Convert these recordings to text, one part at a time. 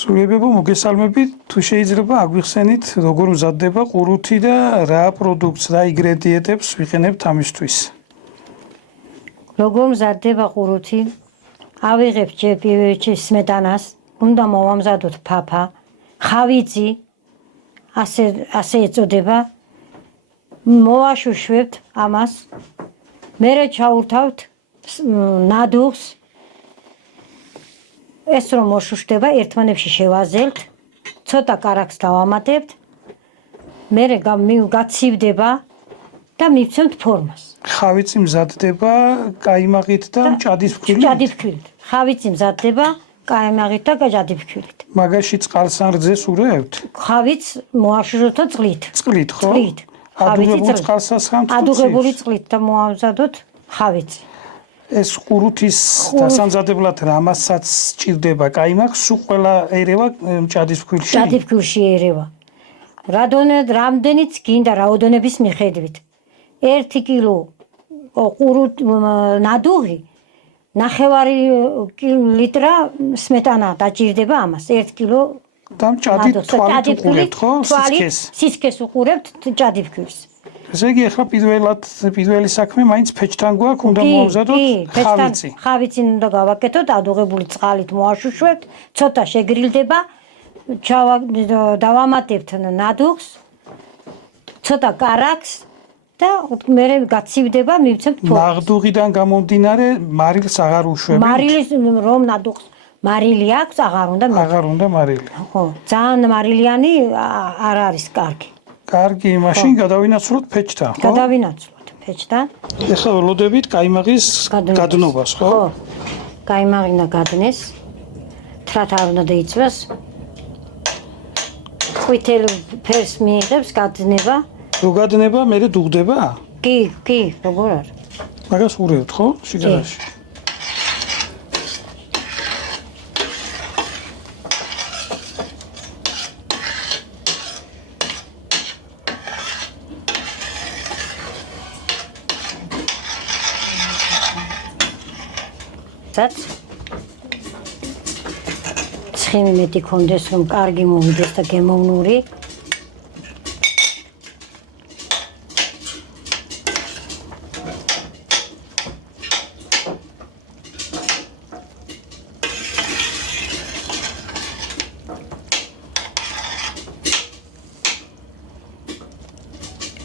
სრულიებებო, მოგესალმებით. თუ შეიძლება აგვიხსენით, როგორ მზადდება ყურუთი და რა პროდუქტს, რა ინგრედიენტებს ვიყენებთ ამისთვის. როგორ მზადდება ყურუთი? ავიღებთ ჯერ სმეტანას, უნდა მოვამზადოთ ფაფა, ხავიძი, ასე ეწოდება. მოვაშუშვებთ ამას. მერე ჩაურთავთ ნადუღს. ეს რომ მოშუშდება, ერთმანეთში შევაზელთ, ცოტა კარაქს დავამატებთ. მერე გაცივდება და მივცემთ ფორმას. ხავიძი მზადდება კაიმაღით და ჭადისფქვილით. ჭადისფქვილით. ხავიძი მზადდება კაიმაღით და ჭადისფქვილით. მაგაში წყალს ან რძეს ურევთ? ხავიძს მოაშუშოთ წყლით. წყლით, ხო? წყლით. ადუღებული წყალს ასხამთ? ადუღებული წყლით და მოამზადოთ ხავიძი. ეს ყურუთის დასამზადებლად რამასაც სჭირდება კაიმაღს, სულ ყველა ერევა ჭადისფქვილში? ჭადისფქვილში ერევა. რამდენიც გინდა რაოდენობის მიხედვით. 1 კილო ნადუღი 9 ლიტრა სმეტანა დაჭირდება ამას. 1 კილო და ჭადით თვალით უყურებთ, ხო? სისქეს უყურებთ ჭადისფქვილს. ესე იგი, ახლა პირველი საქმე მაინც ფეჭთან გვაქვს, უნდა მოვამზადოთ ხავიძი. ხავიძი უნდა გავაკეთოთ, ადუღებული წყალით მოაშუშვებთ, ცოტა შეგრილდება, დავამატებთ ნადუღს, ცოტა კარაქს და მერე გაცივდება, მივცემთ ფორმას. ნადუღიდან გამომდინარე, მარილს აღარ უშვებით? მარილის რომ ნადუღს მარილი აქვს, აღარ უნდა მარილი. ხო, ძალიან მარილიანი არ არის კარგი. კარგი, მაშინ გადავინაცვლოთ ფეჭთან, ხო? გადავინაცვლოთ ფეჭთან. ეხლა ველოდებით კაიმაღის გადნობას, ხო? ხო. კაიმაღი უნდა გადნეს. თრათ არ უნდა დაიწვას. ყვითელ ფერს მიიღებს გადნება. რო გადნება, მერე დუღდება? კი, როგორ არ. მაგას ურევთ, ხო? შიგადაში. ცხიმი მეტი კონდეს, რომ კარგი მოვიდეს და გემოვნური.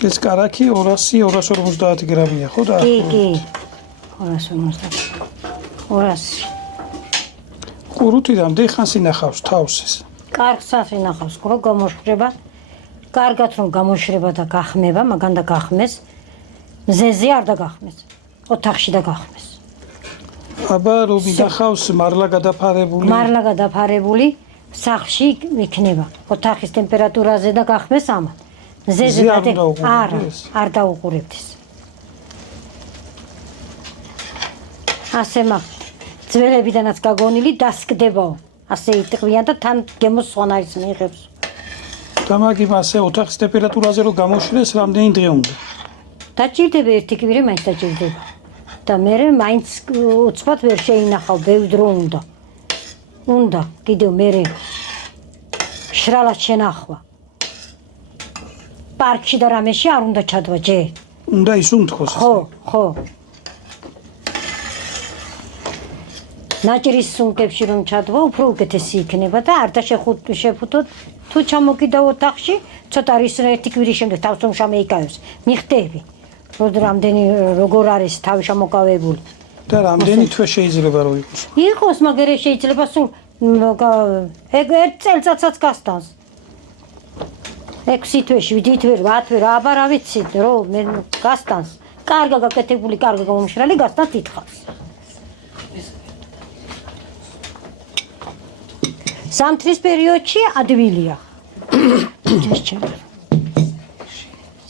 ეს კარაქი 200-250 გრამია, ხო და? კი. 250. 200. ყურუთი რამდენ ხანს ინახავს თავს ეს? კარგსაც ინახავს, რომ გამოშრება. კარგად რომ გამოშრება და გახმება, მაგან და გახმეს. მზეზე არ დაგახმეს. ოთახში დაგახმეს. აბა რომ ინახავს მარლა გადაფარებული, სახლში იქნება. ოთახის ტემპერატურაზე და გახმეს ამან. მზეზე არ დაუყურებთ ეს. ასე ძველებიდანაც გაგონილი დასკდებაო. ასე იტყვიან და თან გემოს სვანარის მიიღებს. და მაგ იმასე ოთახის ტემპერატურაზე რომ გამოშრეს, რამდენი დღე უნდა? დაჭირდება 1 კვირა მაინც დაჭირდება. და მერე მაინც უცბად ვერ შეინახავ, ბევრ დრო უნდა. უნდა კიდევ მერე შრალად შენახვა. პარკში და რამეში არ უნდა ჩადვა ჯერ. უნდა ისუნთქოს. ხო. ნაჭრის სუნკებში რომ ჩადვა, უფრო უკეთესი იქნება და არ შეფუთოთ. თუ ჩამოკიდავ ოთახში, ცოტა რის 1 კვირის შემდეგ თავს რომ შემეიკავებს, მიხდები. როგორ არის თავი შემოკავებული. და რამდენი თვე შეიძლება რომ იყოს? იყოს, მაგრამ შეიძლება სულ 1 წელიწადსაც გასტანს. 6 თვე, 7 თვე, 8 თვე, აბა რა ვიცი, რომ გასტანს. კარგა გაკეთებული, კარგა გამომშრალი გასტანს დიდხანს. ზამთრის პერიოდში ადვილია.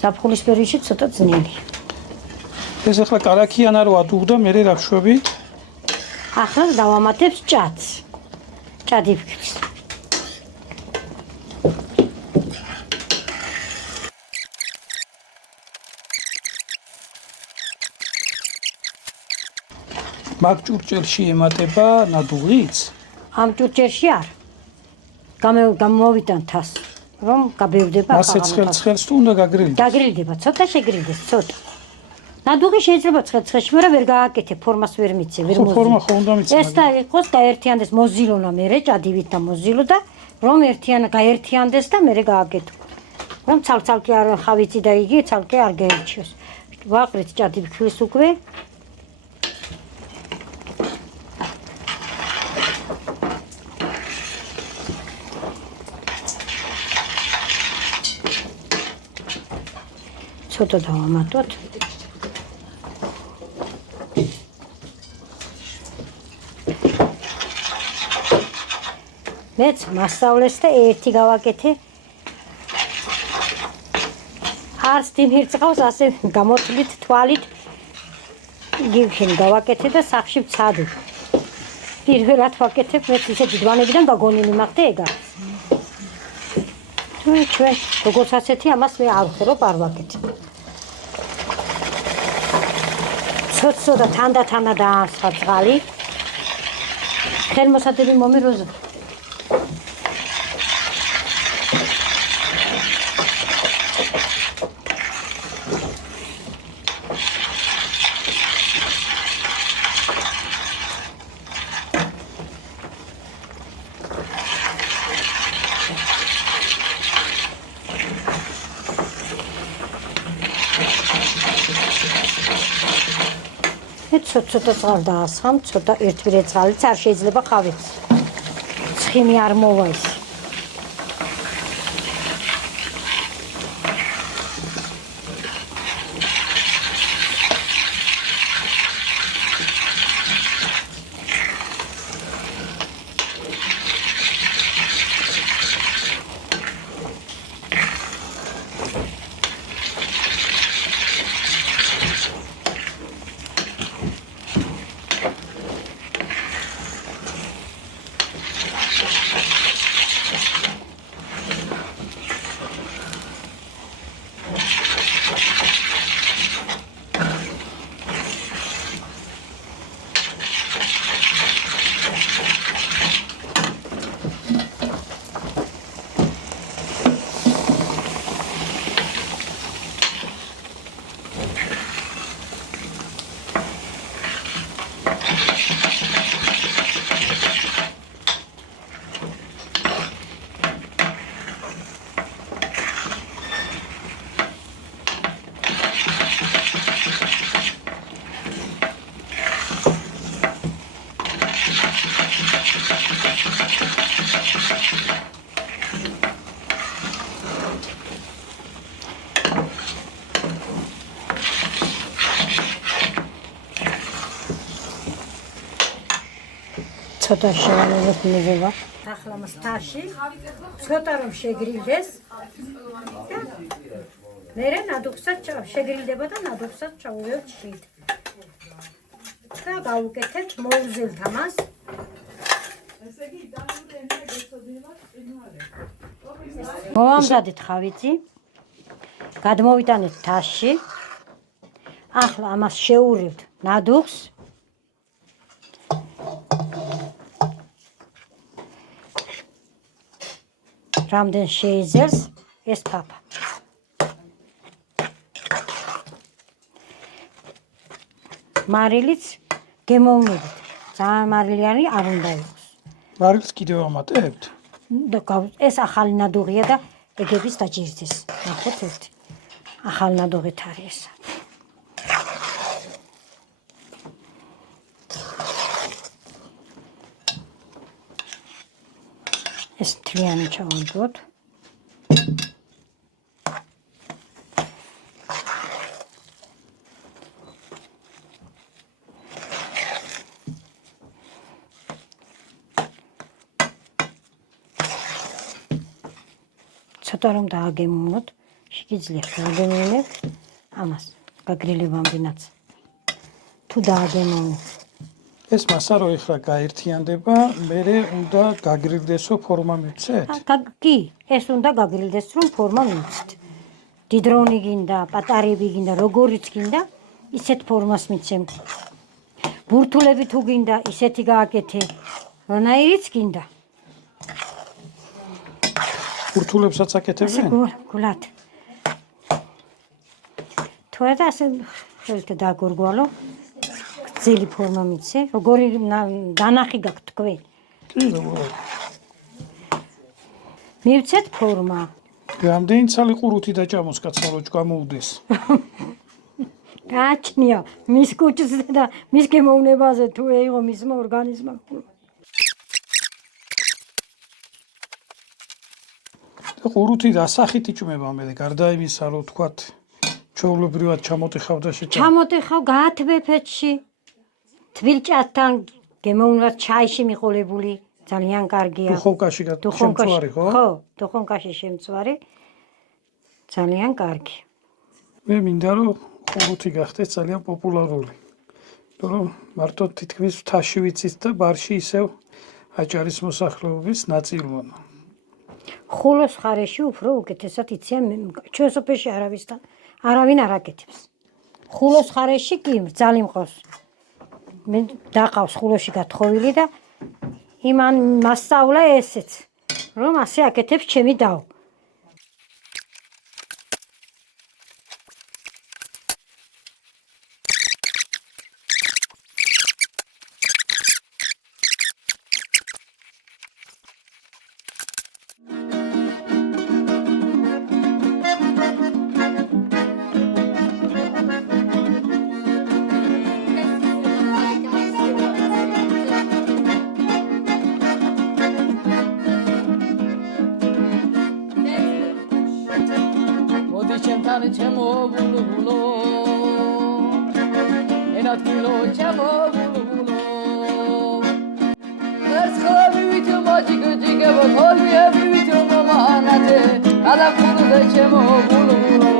ზაფხულის პერიოდში ცოტა ძნელია. ეს ახლა კარაქიანა რო ადუღდა, მერე რა ვშვებით? ახლა დავამატებთ ჭადს. ჭადისფქვილს. მაგ ჭურჭელში ემატება ნადუღიც? ამ ჭურჭელში არ. გამოვიტან თას, რომ გაბევდება მასე ცხელ-ცხელს თუ უნდა გაგრილდეს? გაგრილდება, ცოტა შეგრილდეს, ცოტა. ნადუღი შეიძლება ცხელ-ცხელში, მაგრამ ვერ გააკეთე, ფორმას ვერ მიცე, ვერ მოზილო. ფორმა ხო უნდა მიცე. ეს და იყოს გაერთიანდეს მოზილონა მერე ჭადივით და მოზილო და რომ გაერთიანდეს და მერე გააკეთო. რომ ცალ-ცალკე არ ხავიცი და იგი ცალკე არ გაერჩიოს. ვაყრით ჭადივის უკვე. ცოტა დავამატოთ. მეც მასწავლეს და ერთი გავაკეთე. არც დიმირწყავს ასე გამოწვით თვალით. გიხენ გავაკეთე და სახში ვცადე. პირველად ვაკეთებ, მეც ისე დიდვანებიდან გაგონილი მაყდა ეგა. ჩვენ როგორც ასეთი ამას მე არ ვხერო არ ვაკეთებ. ცოტა თანდათან დაასხა წყალი. ხელმოსადები მომიროზა. ცოტა წყალ დაასხამ, ცოტა ერთგვარი წყალიც არ შეიძლება ხავით. ცხიმი არ მოვა ის. ცოტა შევანებოთ მიღება. ახლა მასტაში ცოტა რომ შეგრილდეს და მერე ნადუხსაც შეგრილდება და ნადუხსაც ჩავუვევთ შით. და გავუკეთებთ მოუზილთ ამას. მოვამზადეთ ხავიცი. გადმოვიტანეთ თასში. ახლა ამას შეურივთ ნადუხს. რამდენ შეიძელს ეს ფაფა. მარილიც გემოვნებით. ძალიან მარილიანი არ უნდა იყოს. მარილს კიდევ ამატებთ? ეს ახალი ნადუღია და ეგების დაჭირდეს. ნახოთ ერთი. ახალი ნადუღით არის ეს. ეს თლიანი ჩავაგდოთ. ცოტა რომ დააგემოვნოთ, შეგიძლიათ გააგემოვნოთ ამას გაგრილებამდენაც. თუ დააგემოვნოთ ეს მასა რო ეხლა გაერთიანდება, მერე უნდა გაგრილდესო ფორმა მიცეთ? კი, ეს უნდა გაგრილდეს რომ ფორმა მიცეთ. დიდრონი გინდა, პატარები გინდა, როგორიც გინდა, ისეთ ფორმას მიცემ. ბურთულები თუ გინდა, ისეთი გააკეთე. რანაირიც გინდა. ურთულებსაც ასე აკეთებენ? გულად. თუ არა ასე ხელთ დაგორგვალო, გრძელი ფორმა მიცე, როგორი დანახი გაქვთ თქვენ. კი, როგორ. მივცეთ ფორმა. რამდენი ცალი ყურუთი დაჭამოს კაცმა რომ გამოუდეს? გააჩნია მის კუჭზე და მის გემოვნებაზე თუ ეიღო მისმა ორგანიზმმა. ყურუთი დასახით იჭმება მე გარდა იმისა რომ თქვათ ჩვეულებრივად ჩამოტეხავდა შეჭამ. ჩამოტეხავ გაათბეფეთში. თბილჭათთან გემოვნებად ჩაიში მიყოლებული ძალიან კარგია. დუხოვკაში შემწვარი ხო? ხო, დუხოვკაში შემწვარი. ძალიან კარგი. მე მინდა რომ ყურუთი გახდეს ძალიან პოპულარული. რომ მარტო თითქმის მთაში ვიცით და ბარში ისევ აჭარის მოსახლეობის ნაწილია. ხულოს ხარეში უფრო უკეთესად იციან ჩვენ სოფელში არავინ არ აკეთებს. ხულოს ხარეში კი ძალი მყავს. მე დაყავს ხულოში გათხოვილი და იმან მასწავლა ესეც რომ ასე აკეთებს ჩემი დაო. ჩემო ბულბულო ენათქილო ჩემო ბულბულო ერთხავით მაჯიგჯიგე ბოთოლიებით მომანათე ალაფუნდე ჩემო ბულბულო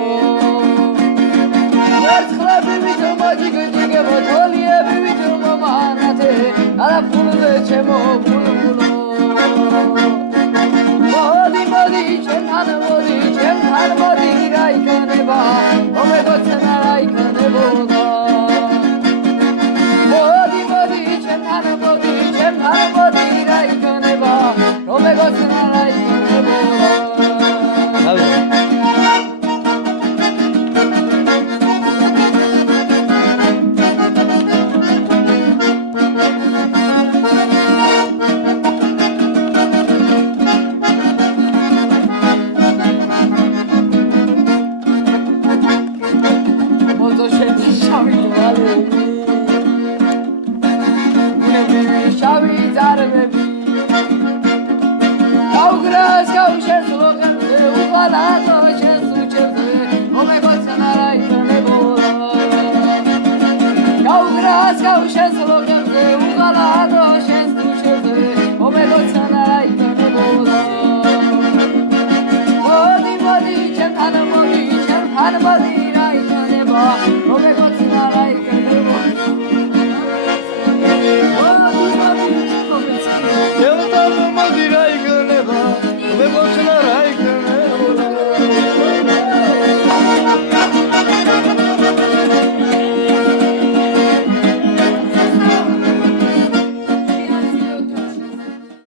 ერთხავით მაჯიგჯიგე ბოთოლიებით მომანათე ალაფუნდე ჩემო ბულბულო მოდი ჩემთან მოდი რაიქნება ომეგოცნა რაიქნებოდა მოდი ჩემთან მოდი რაიქნება ომეგოცნა რაიქნებოდა Caușa